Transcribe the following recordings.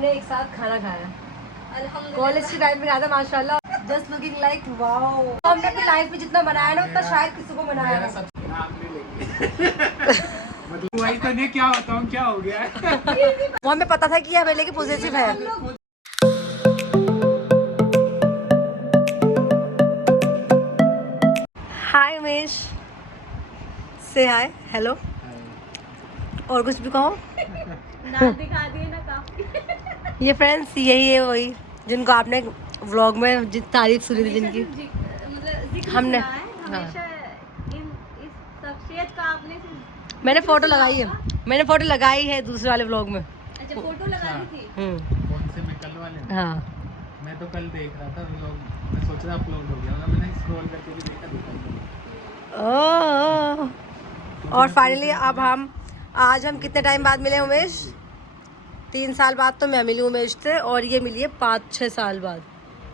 हमने एक साथ खाना खाया कॉलेज के टाइम में खाया था माशाल्लाह। Just looking like wow. तो हमने अपनी लाइफ में जितना बनाया ना उतना शायद किसी को बनाया ना। मतलब वही तो नहीं, क्या बताऊं क्या हो गया है। वो हमें पता था कि हमें लेके पॉजिटिव है। हाय उमेश, से हाय हेलो और कुछ भी कहो। ना दिखा दिए ना काफी। ये फ्रेंड्स यही है वही जिनको आपने व्लॉग में तारीफ सुनी थी जिनकी मतलब हमने हमेशा इस शख्सियत का आपने मैंने फोटो लगाई है। मैंने फोटो लगाई है दूसरे वाले व्लॉग में। अच्छा फोटो लगाई थी। कौन से में कल वाले में? हाँ मैं तो कल देख रहा था व्लॉग, मैं सोच रहा अपलोड हो गया होगा, मैंने स्क्रॉल करके भी देखा। और फाइनली अब आज हम कितने टाइम बाद मिले उमेश? 3 साल बाद तो मैं मिली उमेश से और ये मिली है 5-6 साल बाद।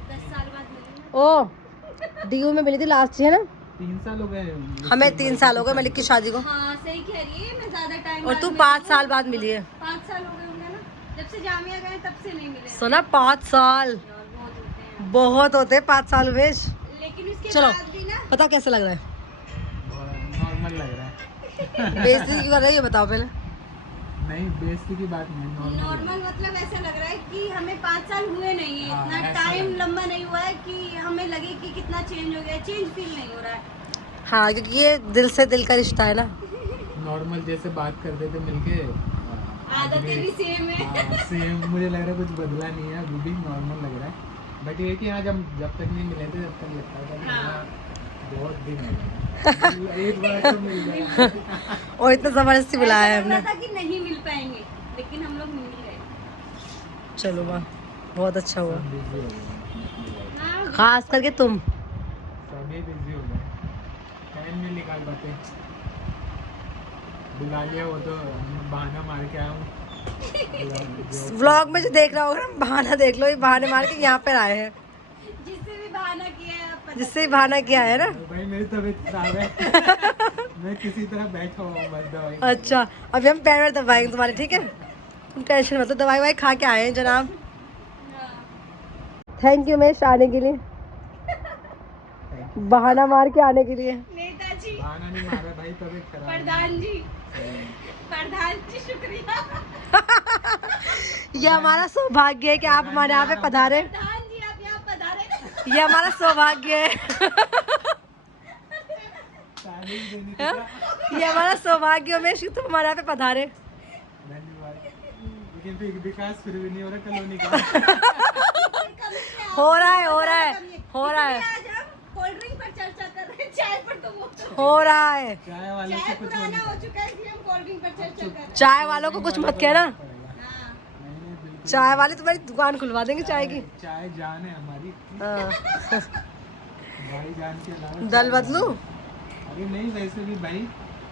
10 साल बाद मिली। ओ डीयू में मिली थी लास्ट ईयर ना। 3 साल हो गए हमें 3 साल हो गए मलिक की शादी को। हाँ सही कह रही है, मैं ज्यादा टाइम। और तू 5 साल बाद मिली है। 5 साल हो गए होंगे ना, जब से जामिया गए तब से नहीं मिले। सुना 5 साल बहुत होते हैं 5 साल उमेश। लेकिन इसके चलो बाद भी ना पता कैसा लग रहा है? नॉर्मल लग रहा है। बेइज्जती क्यों कर रही है बताओ पहले। नहीं बेइज्जती की बात नहीं, नॉर्मल मतलब ऐसा लग रहा है कि हमें 5 साल हुए नहीं है। हाँ, इतना टाइम लंबा नहीं हुआ है कि हमें लगे कि कितना चेंज हो गया। चेंज फील नहीं हो रहा है। हाँ क्योंकि ये दिल से दिल का रिश्ता है ना। नॉर्मल जैसे बात करते थे मिलके। आदतें भी सेम है। सेम मुझे लग रहा है, कुछ बदला नहीं है, अभी भी नॉर्मल लग रहा है। बट ये कि हाँ जब तक नहीं मिले थे तब तक लगता था कि हाँ बहुत दिन हो गए। एक बार तो मिल गया। और इतना जबरदस्ती बुलाया है हमने। था कि नहीं मिल पाएंगे लेकिन हम लोग मिल गए। चलो वाह बहुत अच्छा हुआ। बिजी हो गए, हाँ खास करके तुम। सभी बिजी हो गए, टाइम नहीं निकाल पाते। बुला लिया वो तो बहाना मार के आया हूँ। व्लॉग में जो देख रहा होगा ना बहाना देख लो, ये बहाने मार के यहाँ पर आए हैं। जिससे भी बहाना किया है आप पता जिससे भी बहाना किया है ना। भाई मेरी तबीयत खराब है। मैं किसी तरह बैठा हुआ हूँ, बस दवाई। अच्छा अभी हम पैर दबाएंगे तुम्हारे, ठीक है? तुम टेंशन मत लो, दवाई वाई खा के आए हैं जनाब। थैंक यू उमेश आने के लिए, बहाना मार के आने के लिए। नेताजी बहाना नहीं मारा भाई, तबीयत खराब है। प्रधान जी शुक्रिया। ये हमारा सौभाग्य है कि आप हमारे यहाँ पे पधारे। प्रधान जी आप यहाँ पधारे। ये हमारा सौभाग्य है। तारीफ देने की हाँ? ये हमारा सौभाग्य है उमेश कि तुम हमारे यहाँ पे पधारे। धन्यवाद। लेकिन फिर विकास फिर भी नहीं हो रहा कॉलोनी का। हो रहा है हो रहा है हो रहा है आज हम कोल्ड ड्रिंक पर चर्चा कर रहे हैं, चाय पर तो वो हो रहा है। चाय वाले चाय से कुछ पुराना हो चुका है इसलिए हम कोल्ड ड्रिंक पर चर्चा कर रहे हैं। चाय वालों को कुछ मत कहना, हाँ। चाय वाले तुम्हारी दुकान खुलवा देंगे चाय की। चाय जान है हमारी, हाँ। भाई जान के अलावा। दल बदलू। अरे नहीं वैसे भी भाई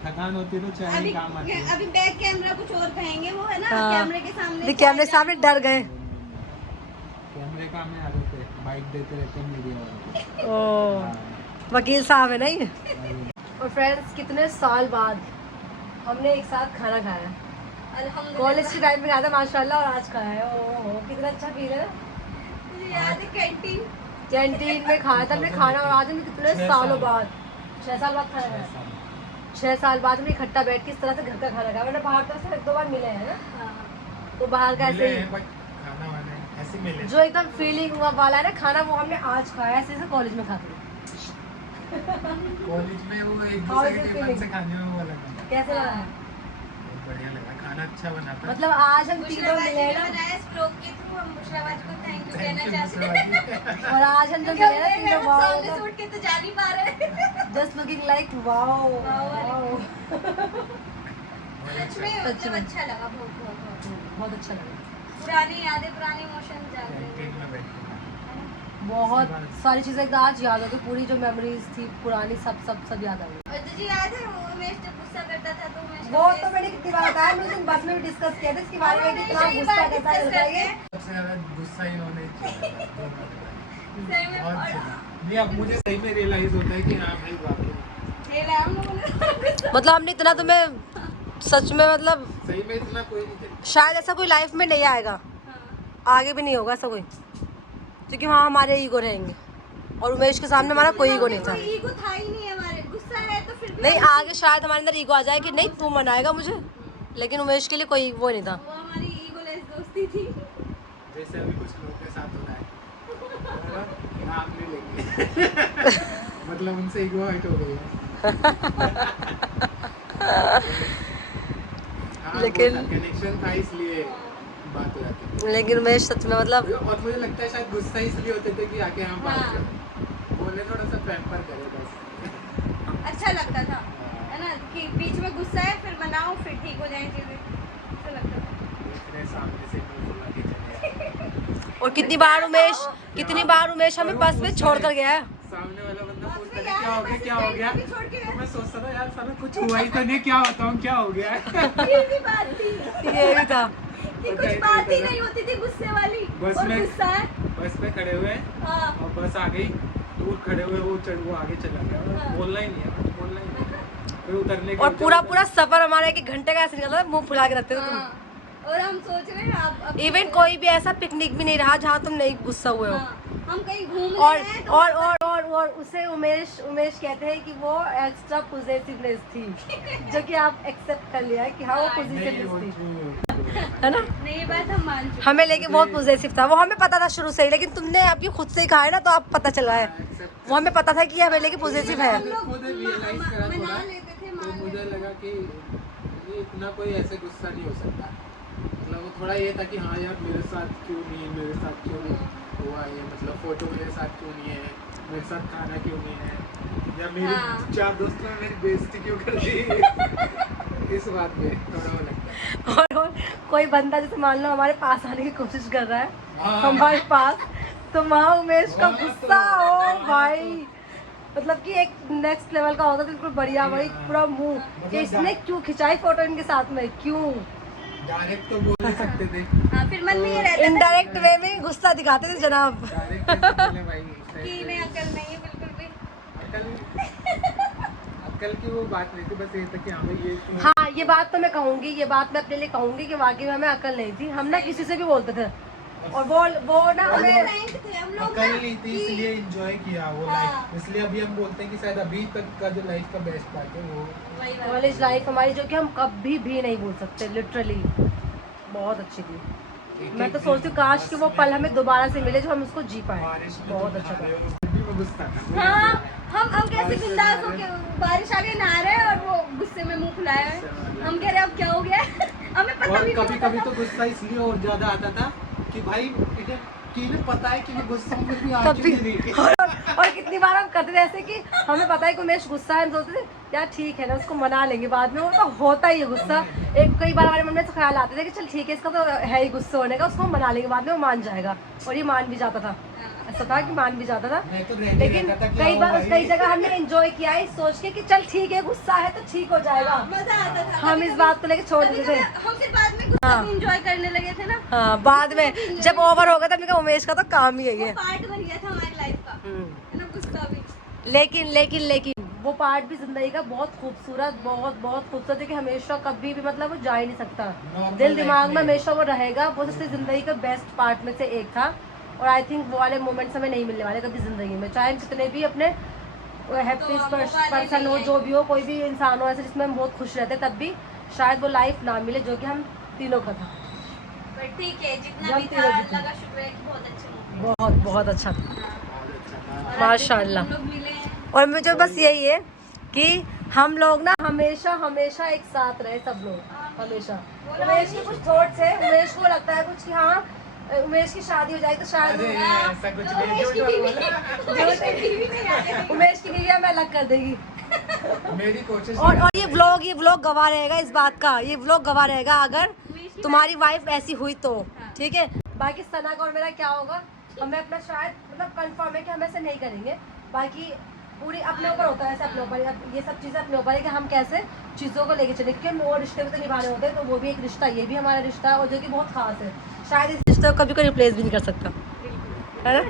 थकान होती है तो चाय ही काम आती है। अभी बैक कैमरा कुछ और कहेंगे, वो है ना हाँ। कैमरे के सामने। कैमरे सामने डर गए। कैमरे का हमें आदत है, बाइक देते रहते हैं मीडिया वाले। ओ वकील साहब है नहीं। और फ्रेंड्स कितने साल बाद हमने एक साथ खाना खाया। कॉलेज के टाइम में खाया था माशाल्लाह और आज खाया है। ओहो कितना अच्छा फील है ना। मुझे याद है कैंटीन में खाया था हमने खाना और आज हम कितने सालों बाद 6 साल बाद खाया है। 6 साल बाद हम इकट्ठा बैठ के इस तरह से घर का खाना खाया। मैंने बाहर तो सिर्फ 1-2 बार मिले हैं ना, तो बाहर का ऐसे ही खाना वाना ऐसे मिले जो एकदम फीलिंग वाला है ना खाना वो हमने आज खाया ऐसे कॉलेज में खाते थे। कॉलेज में वो एक दूसरे के टेबल से खाने में वो लगा। कैसे लगा है? बहुत बढ़िया लगा, खाना अच्छा बना था। मतलब आज हम तीनों मिले हैं ना के थ्रू हम बुशराबाद को थैंक यू कहना चाहते हैं। और आज हम जो मिले हैं ना तीनों वाओ सामने सूट के तो जा नहीं पा रहे। Just looking like wow. सच में मतलब अच्छा लगा, बहुत अच्छा लगा। पुरानी यादें, पुराने इमोशन जाते हैं। कैंटीन में बैठ के बहुत सारी चीजें एकदम आज याद हो गई, पूरी जो मेमोरीज थी पुरानी सब याद आ गई। और तुझे याद है वो उमेश जब गुस्सा करता था तो उमेश वो तो मैंने कितनी बार बताया, मैंने तुम बस में भी डिस्कस किया था इसके बारे में कि इतना गुस्सा कैसा करता है ये। सबसे ज्यादा गुस्सा इन्होंने किया था। सही में बहुत ज्यादा। नहीं अब मुझे सही में रियलाइज होता है कि हाँ भाई बाप रे, खेला हम लोगों ने। मतलब हमने इतना तुम्हें सच में मतलब सही में इतना कोई नहीं थे। शायद ऐसा कोई लाइफ में नहीं आएगा आगे भी नहीं होगा ऐसा कोई, क्योंकि वहाँ हमारे ईगो रहेंगे और उमेश के सामने हमारा कोई ईगो नहीं था। कोई ईगो था ही नहीं हमारे, गुस्सा है तो फिर भी नहीं, आगे शायद हमारे अंदर ईगो आ जाए कि नहीं तू मनाएगा मुझे, लेकिन उमेश के लिए कोई वो नहीं था। वो हमारी ईगोलेस दोस्ती थी। जैसे अभी कुछ लोगों के साथ हो रहा है, नाम नहीं लेंगे मतलब उनसे ईगो हर्ट हो गई है। हाँ, लेकिन कनेक्शन था इसलिए बात हो जाती थी। लेकिन उमेश सच में मतलब और मुझे लगता है शायद गुस्सा इसलिए होते थे कि आके हम बात करें, बोले थोड़ा सा पैम्पर करे बस। अच्छा लगता था, है ना, कि बीच में गुस्सा है फिर बनाओ फिर ठीक हो जाए चीजें, अच्छा लगता था। इतने सामने से मुंह फुला के चले और कितनी बार उमेश हमें बस में छोड़ कर गया है। सामने वाला बंदा बस पूछता में है क्या हो गया, क्या हो गया, भी छोड़ के तो मैं सोचता था यार साला कुछ हुआ ही तो नहीं, क्या बताऊं क्या हो गया। ये भी बात थी ये भी था। कि कुछ बात ही नहीं होती थी गुस्से वाली, बस और में- गुस्सा है। बस में खड़े हुए हाँ, और बस आ गई, दूर खड़े हुए वो आगे चला गया, हाँ। बोलना ही नहीं है, बोलना ही नहीं है। फिर उतरने के और पूरा सफर हमारा 1 घंटे का ऐसे निकला था, मुंह फुला के रखते थे तुम। हाँ। और हम सोच रहे हैं अब इवन कोई भी ऐसा पिकनिक भी नहीं रहा जहाँ तुम नहीं गुस्सा हुए हो। हाँ, हम कहीं घूम और रहे हैं तो और और और और उसे उमेश कहते हैं कि वो एक्स्ट्रा पॉजिटिवनेस थी जो कि आप एक्सेप्ट कर लिया है कि हाँ वो नहीं, पॉजिटिवनेस वो थी, true है ना। नहीं, ये बात हम मान चुके हमें लेके बहुत पॉजिटिव था, वो हमें पता था शुरू से ही, लेकिन तुमने अभी खुद से ही कहा है ना, तो अब पता चला है। accept वो हमें पता था कि ये हमें लेके पॉजिटिव है। हम लोग खुद realize करा मना थोड़ा, लेते थे, तो मान मुझे लेते लगा कि ये इतना कोई ऐसे गुस्सा नहीं हो सकता। मतलब वो थोड़ा ये था कि हाँ यार मेरे साथ क्यों नहीं हुआ ये, मतलब फोटो मेरे साथ क्यों नहीं है, मेरे साथ खाना क्यों नहीं है, या मेरे हाँ। 4 दोस्तों ने मेरी बेइज्जती क्यों कर दी। इस बात में थोड़ा वो लगता है। और कोई बंदा जैसे मान लो हमारे पास आने की कोशिश कर रहा है हाँ। हमारे पास, तो वहाँ उमेश का वहाँ तो- गुस्सा हो वहाँ भाई, मतलब कि एक नेक्स्ट लेवल का होता था, बिल्कुल बढ़िया भाई, पूरा मुंह कि मतलब इसने क्यों खिंचाई फोटो इनके साथ में, क्यों। डायरेक्ट तो बोल नहीं सकते थे, हाँ, फिर मन में ये रहता था इनडायरेक्ट वे में गुस्सा दिखाते थे जनाब। डायरेक्ट कैसे बोले भाई कि इन्हें अकल नहीं है बिल्कुल भी। अक्ल की वो बात नहीं थी, बस ये था कि हमें ये क्यों- हाँ, ये बात तो मैं कहूँगी, ये बात मैं अपने लिए कहूँगी कि वाकई में हमें अकल नहीं थी, हम ना किसी से भी बोलते थे, और वो ना हमें फ्रैंक थे हम लोग अकल ना, नहीं थी कि- इसलिए एंजॉय किया वो हाँ। लाइफ, इसलिए अभी हम बोलते हैं कि शायद अभी तक का जो लाइफ का बेस्ट पार्ट है वो वही बात। कॉलेज लाइफ हमारी जो कि हम कभी भी नहीं भूल सकते, लिटरली बहुत अच्छी थी। मैं तो सोचती हूँ काश कि वो पल हमें दोबारा से मिले जो हम उसको जी पाए, बारिश में बहुत तुम अच्छा नहा था। रहे हो, फिर भी मैं गुस्सा था। हाँ, हम कैसे बिंदास हो के बारिश आ गई, नहा रहे हैं और वो गुस्से में मुंह फुलाए हुए हैं। हम कह रहे हैं अब क्या हो गया हमें पता और भी नहीं कभी चला कभी था। तो गुस्सा इसलिए और ज्यादा आता था कि भाई इन्हें पता है कि मैं गुस्सा हूँ, फिर भी आंखें कभी नहीं रही। और कितनी बार हम करते थे ऐसे कि हमें पता है कि उमेश गुस्सा है, हम सोचते थे यार ठीक है ना, उसको मना लेंगे बाद में, वो तो होता ही है गुस्सा। एक कई बार हमारे मन में ऐसे ख्याल आते थे कि चल ठीक है, इसका तो है ही गुस्सा होने का, उसको हम मना लेंगे बाद में, वो मान जाएगा, और ये मान भी जाता था, ऐसा था कि मान भी जाता था। मैं तो रहते लेकिन रहता था कि कई आओ बार भाई। कई जगह हमने एंजॉय किया है इस सोच के कि चल ठीक है, गुस्सा है तो ठीक हो जाएगा, मजा आता था। हम इस बात को लेके छोड़ देते थे। हम फिर बाद में गुस्सा हाँ। भी एंजॉय करने लगे थे ना, हाँ, बाद में जब ओवर हो गया तब हमने कहा उमेश का तो काम ही है वो ये। पार्ट बन गया था हमारी लाइफ का, है ना, गुस्सा भी। लेकिन वो पार्ट भी जिंदगी का बहुत खूबसूरत, बहुत खूबसूरत है कि हमेशा कभी भी मतलब वो जा ही नहीं सकता, Normal दिल life दिमाग में में। हमेशा वो रहेगा, वो सबसे जिंदगी का बेस्ट पार्ट में से एक था। और आई थिंक वो वाले मोमेंट्स हमें नहीं मिलने वाले कभी जिंदगी में, चाहे हम कितने भी अपने हैप्पी वो वाले पर्सन हो, नहीं जो भी हो, कोई भी इंसान हो ऐसे जिसमें हम बहुत खुश रहते, तब भी शायद वो लाइफ ना मिले जो कि हम तीनों का था। पर ठीक है, जितना जब भी तेरे था भी थी। अल्लाह का शुक्र है कि बहुत अच्छे बहुत अच्छा था बहुत अच्छा था। और माशाल्लाह। हम लोग मिले हैं। और मुझे बस यही है कि हम लोग ना हमेशा एक साथ रहे, सब लोग हमेशा। उमेश के कुछ थॉट्स है, उमेश को लगता है कुछ कि हाँ उमेश की शादी हो जाएगी तो शायद अरे ऐसा कुछ नहीं, उमेश की झूठ बीवी बोला। उमेश की बीवी नहीं आएगी। उमेश की बीवी हमें अलग कर देगी। मेरी कोशिश और ये व्लॉग गवाह रहेगा इस बात का, ये व्लॉग गवाह रहेगा अगर तुम्हारी वाइफ ऐसी हुई तो, ठीक है। बाकी सना का और मेरा क्या होगा, हमें अपना शायद मतलब कंफर्म है कि हम ऐसे नहीं करेंगे, बाकी पूरी अपने ऊपर होता है, ऐसे अपने ऊपर, ये सब चीज़ें अपने ऊपर है कि हम कैसे चीज़ों को लेके चले, क्योंकि हम वो रिश्ते भी तो निभाने होते हैं, तो वो भी एक रिश्ता, ये भी हमारा रिश्ता है और जो कि बहुत खास है, शायद इस रिश्ते को कभी कोई रिप्लेस भी नहीं कर सकता, है ना।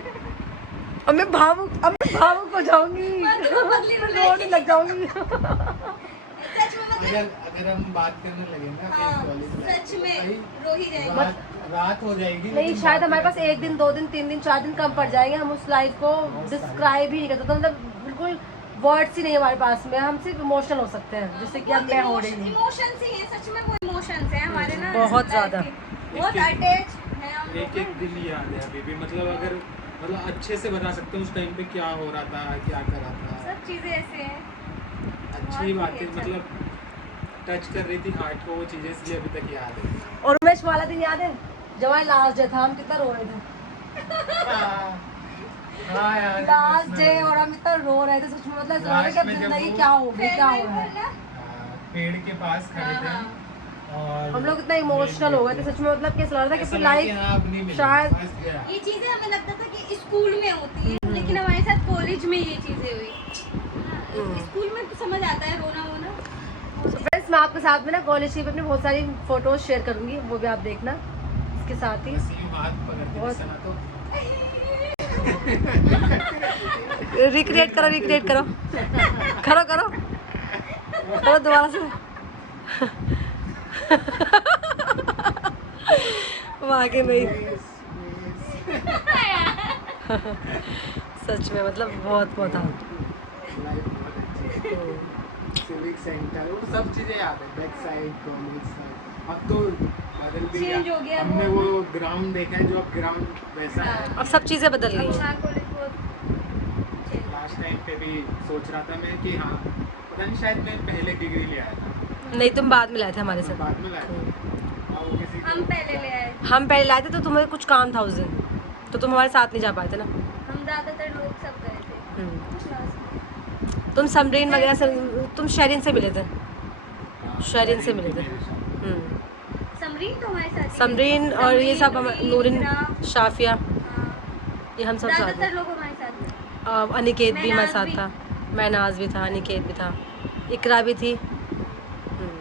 और मैं भावुक हो जाऊंगी, रोने लग जाऊंगी। सच में अगर हम बात करने लगे ना हाँ, कॉलेज में सच में भाई, रो ही जाएंगे। रात हो जाएगी। नहीं, लेकिन शायद हमारे बात पास 1 दिन 2 दिन 3 दिन 4 दिन कम पड़ जाएंगे, हम उस लाइफ को डिस्क्राइब ही नहीं कर सकते, मतलब बिल्कुल वर्ड्स ही नहीं हमारे पास में, हम सिर्फ इमोशनल हो सकते हैं, जैसे कि अब मैं हो रही हूँ। इमोशंस ही है सच में, वो इमोशंस है हमारे ना बहुत life ज़्यादा। के। बहुत अटैच है हम लोग एक एक दिन याद है अभी भी, मतलब अगर मतलब अच्छे से बता सकते हैं उस टाइम पे क्या हो रहा था, क्या कर रहा था। सब चीजें ऐसे हैं। अच्छी बहुत बातें, ही अच्छा। मतलब टच कर रही थी हार्ट को, वो चीज़ें इसलिए अभी तक याद है। और उमेश वाला दिन याद है जब हमारा लास्ट डे था, हम कितना रो रहे थे हाँ यार, लास्ट डे, और हम इतना रो रहे थे सच में, मतलब ऐसा लग रहा था कि अब Last में जब जिंदगी वो- क्या हो गई, क्या हो रहा है। पेड़ के पास खड़े थे हाँ, और हम लोग इतना इमोशनल हो गए थे सच में, मतलब कैसा लग रहा था कि ऐसा फिर लगा कि लाइफ हाँ, अब नहीं मिलेगी, शायद- बस गया। ये चीजें हमें लगता था कि स्कूल में होती है, लेकिन हमारे साथ कॉलेज में ये चीजें हुई। स्कूल में तो समझ आता है रोना वोना। फ्रेंड्स, मैं आपके साथ में ना कॉलेज की अपनी बहुत सारी फोटोज शेयर करूंगी, वो भी आप देखना इसके साथ ही। बस यूं हाथ पकड़ के बहुत- चला तो रिक्रिएट करो, रिक्रिएट करो, करो करो करो दोबारा से वाकई में ही। सच में मतलब बहुत बहुत हाँ। लाइफ बहुत अच्छी है। सिविक सेंटर वो सब चीजें याद है, बैक साइड, कॉलेज साइड। अब तो बदल भी Change हो गया हमने वो। वो ग्राउंड देखा है, जो अब ग्राउंड वैसा है। अब सब चीज़ें बदल गई अब हैं। हाँ, कॉलेज बहुत लास्ट टाइम पे भी सोच रहा था मैं कि हाँ, पता नहीं शायद मैं पहले डिग्री ले आया था, नहीं, तुम बाद में लाए थे हमारे फिर साथ। बाद में लाया था। और वो किसी को- हम पहले ले आए। हम पहले लाए थे तो तुम्हें कुछ काम था उस दिन, तो तुम हमारे साथ नहीं जा पाए थे ना। हम ज्यादातर लोग सब गए थे क्लास में। तुम समरीन वगैरह से, तुम शहरीन से मिले थे। हाँ, शहरीन से मिले थे। मेरे साथ। समरीन तो हमारे साथ ही समरीन है। और ये सब हम, समरीन, नूरिन, इकरा, शाफिया, हाँ, ये हम सब साथ ज्यादातर हैं। लोग हमारे साथ हैं। अनिकेत भी हमारे महनाज साथ भी। था, महनाज भी था, अनिकेत भी था, इकरा भी थी,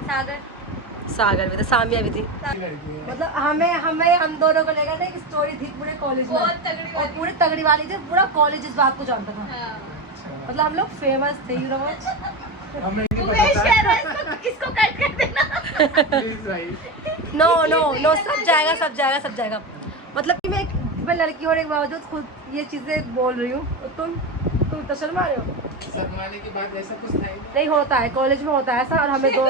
सागर सागर भी था, सामिया भी थी। लड़की है। मतलब हमें हमें हम दोनों को लेकर ना एक स्टोरी थी पूरे कॉलेज में, बहुत तगड़ी और वाली। पूरी तगड़ी वाली थी, पूरा कॉलेज इस बात को जानता था। हाँ। अच्छा। मतलब हम लोग फेमस थे, यू नो। हमें नहीं उमेश पता कह था। रहा है इसको कट कर देना। प्लीज भाई। नो नो नो, सब जाएगा सब जाएगा सब जाएगा। मतलब कि मैं लड़की होने के बावजूद खुद ये चीज़ें बोल रही हूँ, और तुम तो शर्मा रहे हो। शर्माने की बात ऐसा कुछ था ही नहीं। नहीं, होता है कॉलेज में, होता है ऐसा, और हमें दो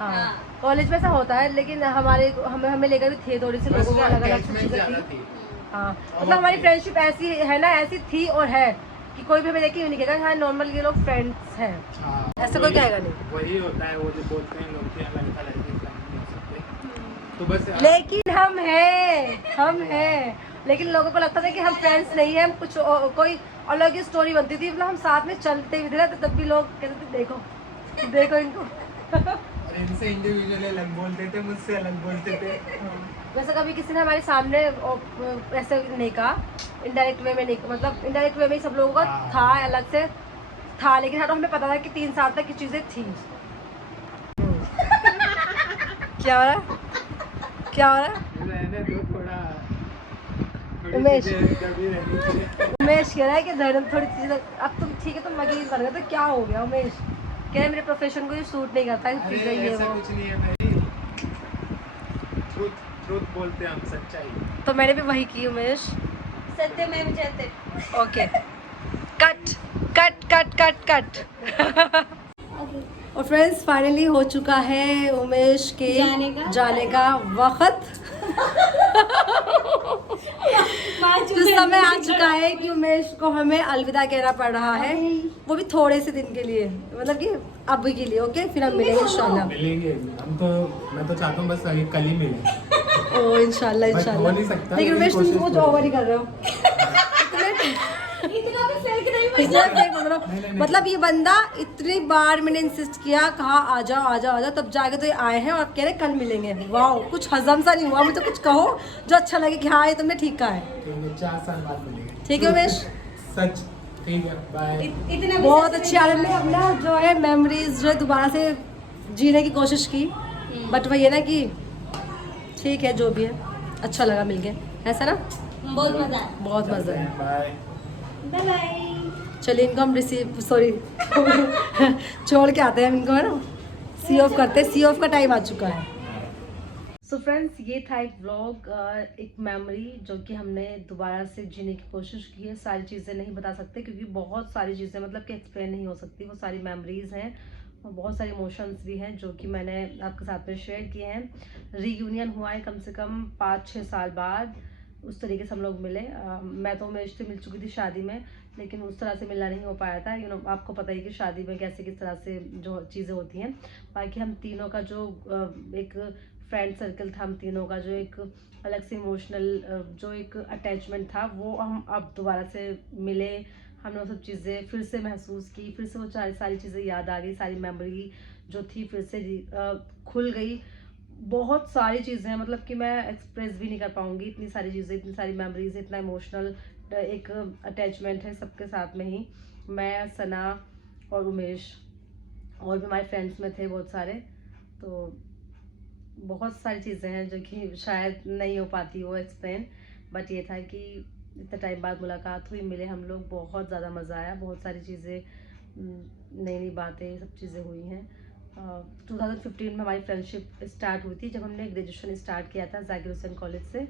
हाँ हाँ। कॉलेज में ऐसा होता है, लेकिन हमें हमें लेकर भी थे थोड़ी सी बस लोगों वो की अलग अलग attachment चीज़ें ज़्यादा थी। थी। हाँ, मतलब हमारी फ्रेंडशिप ऐसी है ना, ऐसी थी और है कि कोई भी हमें देख के यूँ नहीं कहेगा हाँ नॉर्मल ये लोग फ्रेंड्स हैं, हाँ, ऐसा कोई कहेगा नहीं। वही होता है, वो जो बोलते हैं लोग कि लड़का लड़की friend नहीं हो सकते। तो बस लेकिन हम हैं, लेकिन लोगों को लगता था कि हम फ्रेंड्स नहीं हैं, हम कुछ कोई अलग ही स्टोरी बनती थी, मतलब हम साथ में चलते भी थे ना, तो तब भी लोग कहते थे देखो देखो इनको। और इनसे इंडिविजुअली अलग बोलते थे, मुझसे अलग बोलते थे। वैसे कभी किसी ने हमारे सामने ऐसे नहीं कहा, इनडायरेक्ट वे में नहीं, मतलब इनडायरेक्ट वे में ही सब लोगों का हाँ। था, अलग से था, लेकिन हाँ, तो हमें पता था कि 3 साल तक की चीज़ें थी। क्या हो रहा है, क्या हो रहा है? रहने दो थोड़ा, थोड़ी उमेश। चीजें दबी रहनी चाहिए। उमेश कह रहा है कि धर्म थोड़ी चीज़ें, अब तुम ठीक है, तुम वकील बन गए तो क्या हो गया? उमेश कह रहे हैं मेरे प्रोफेशन को ये सूट नहीं करता, अरे चीज़ें ये ऐसा वो। कुछ नहीं है भाई, ट्रुथ बोलते हैं हम, सच्चाई। तो मैंने भी वही की उमेश। सत्य में विजयते। Okay, cut cut cut cut cut. और फ्रेंड्स, फाइनली हो चुका है उमेश के जाने का वक्त। तो समय आ चुका है कि उमेश को हमें अलविदा कहना पड़ रहा है, वो भी थोड़े से दिन के लिए, मतलब कि अभी के लिए। ओके, फिर हम मिलेंगे इंशाल्लाह। मिलेंगे हम तो, मैं तो चाहता हूँ बस अभी कल ही मिले। ओ इंशाल्लाह बट इंशाल्लाह। हो नहीं सकता, लेकिन उमेश तुम कोशिश कुछ करो। ओवर ही कर रहे हो। इतना भी फेक नहीं इतना fake बोल रहा हूँ। मतलब ये बंदा इतनी बार मैंने इंसिस्ट किया, कहा आ जाओ आ जाओ आ जाओ, तब जाके तो ये आए हैं और कह रहे कल मिलेंगे। वाओ, कुछ हजम सा नहीं हुआ मुझे, कुछ कहो जो अच्छा लगे कि हाँ ये तुमने ठीक कहा है। ठीक है, 4 साल बाद मिलेंगे। ठीक है उमेश, सच। ठीक है, बाय। इतना बहुत अच्छी हालत में अपना जो है मेमोरीज जो है दोबारा से जीने की कोशिश की, बट वही है ना कि ठीक है जो भी है, अच्छा लगा मिलके, ऐसा ना, बहुत मजा आया। बहुत मजा है। बाय। Bye bye. चलिए इनको हम रिसीव सॉरी छोड़ के आते हैं हम इनको, है ना, सी ऑफ करते हैं, सी ऑफ का टाइम आ चुका है। सो फ्रेंड्स, ये था एक व्लॉग, एक मेमोरी जो कि हमने दोबारा से जीने की कोशिश की है। सारी चीज़ें नहीं बता सकते क्योंकि बहुत सारी चीज़ें मतलब कि एक्सप्लेन नहीं हो सकती, वो सारी मेमोरीज हैं और बहुत सारे इमोशंस भी हैं जो कि मैंने आपके साथ में शेयर किए हैं। रीयूनियन हुआ है कम से कम 5-6 साल बाद, उस तरीके से हम लोग मिले। मैं तो उमेश से मिल चुकी थी शादी में, लेकिन उस तरह से मिलना नहीं हो पाया था। आपको पता ही कि शादी में कैसे किस तरह से जो चीज़ें होती हैं। बाकी हम तीनों का जो एक फ्रेंड सर्कल था, हम तीनों का जो एक अलग से इमोशनल जो एक अटैचमेंट था, वो हम अब दोबारा से मिले। हमने वो सब चीज़ें फिर से महसूस की, फिर से वो सारी चीज़ें याद आ गई, सारी मेमोरी जो थी फिर से खुल गई। बहुत सारी चीज़ें हैं, मतलब कि मैं एक्सप्रेस भी नहीं कर पाऊंगी, इतनी सारी चीज़ें, इतनी सारी मेमोरीज, इतना इमोशनल एक अटैचमेंट है सबके साथ में ही। मैं, सना और उमेश और भी हमारे फ्रेंड्स में थे बहुत सारे, तो बहुत सारी चीज़ें हैं जो कि शायद नहीं हो पाती वो एक्सप्लेन। बट ये था कि इतने टाइम बाद मुलाकात हुई, मिले हम लोग, बहुत ज़्यादा मज़ा आया, बहुत सारी चीज़ें, नई नई बातें, सब चीज़ें हुई हैं। 2015 में हमारी फ्रेंडशिप स्टार्ट हुई थी जब हमने ग्रेजुएशन स्टार्ट किया था जाकिर हुसैन कॉलेज से,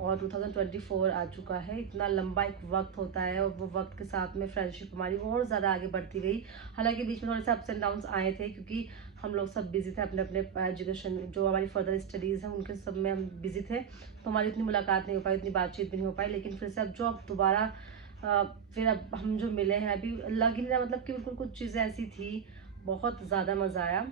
और 2024 आ चुका है। इतना लंबा एक वक्त होता है और वो वक्त के साथ में फ्रेंडशिप हमारी और ज़्यादा आगे बढ़ती गई। हालांकि बीच में थोड़े से अप्स एंड डाउन्स आए थे क्योंकि हम लोग सब बिजी थे अपने अपने एजुकेशन, जो हमारी फर्दर स्टडीज़ हैं उनके सब में हम बिजी थे, तो हमारी इतनी मुलाकात नहीं हो पाई, इतनी बातचीत भी नहीं हो पाई। लेकिन फिर से अब दोबारा फिर अब हम जो मिले हैं अभी लग ही नहीं रहा, मतलब कि बिल्कुल कुछ चीज़ें ऐसी थी, बहुत ज़्यादा मज़ा आया।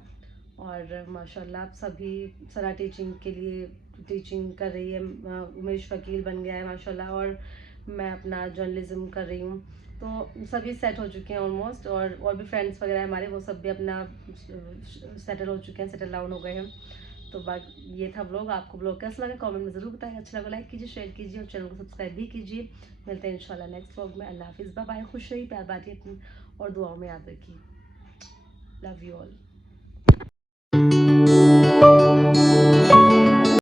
और माशाल्लाह आप सभी, सना टीचिंग के लिए टीचिंग कर रही है, उमेश वकील बन गया है माशाल्लाह, और मैं अपना जर्नलिज्म कर रही हूँ, तो सभी सेट हो चुके हैं ऑलमोस्ट। और भी फ्रेंड्स वगैरह हमारे, वो सब भी अपना सेटल हो चुके हैं, सेटल डाउन हो गए हैं। तो बाकी ये था ब्लॉग। आपको ब्लॉग कैसा लगा कमेंट में ज़रूर बताएं, अच्छा लगा लाइक कीजिए, शेयर कीजिए और चैनल को सब्सक्राइब भी कीजिए। मिलते हैं इंशाल्लाह नेक्स्ट ब्लॉग में। अल्लाह हाफिज़, बाय बाय, खुश रहिए, प्यार बांटिए और दुआओं में याद रखिए। Love you all.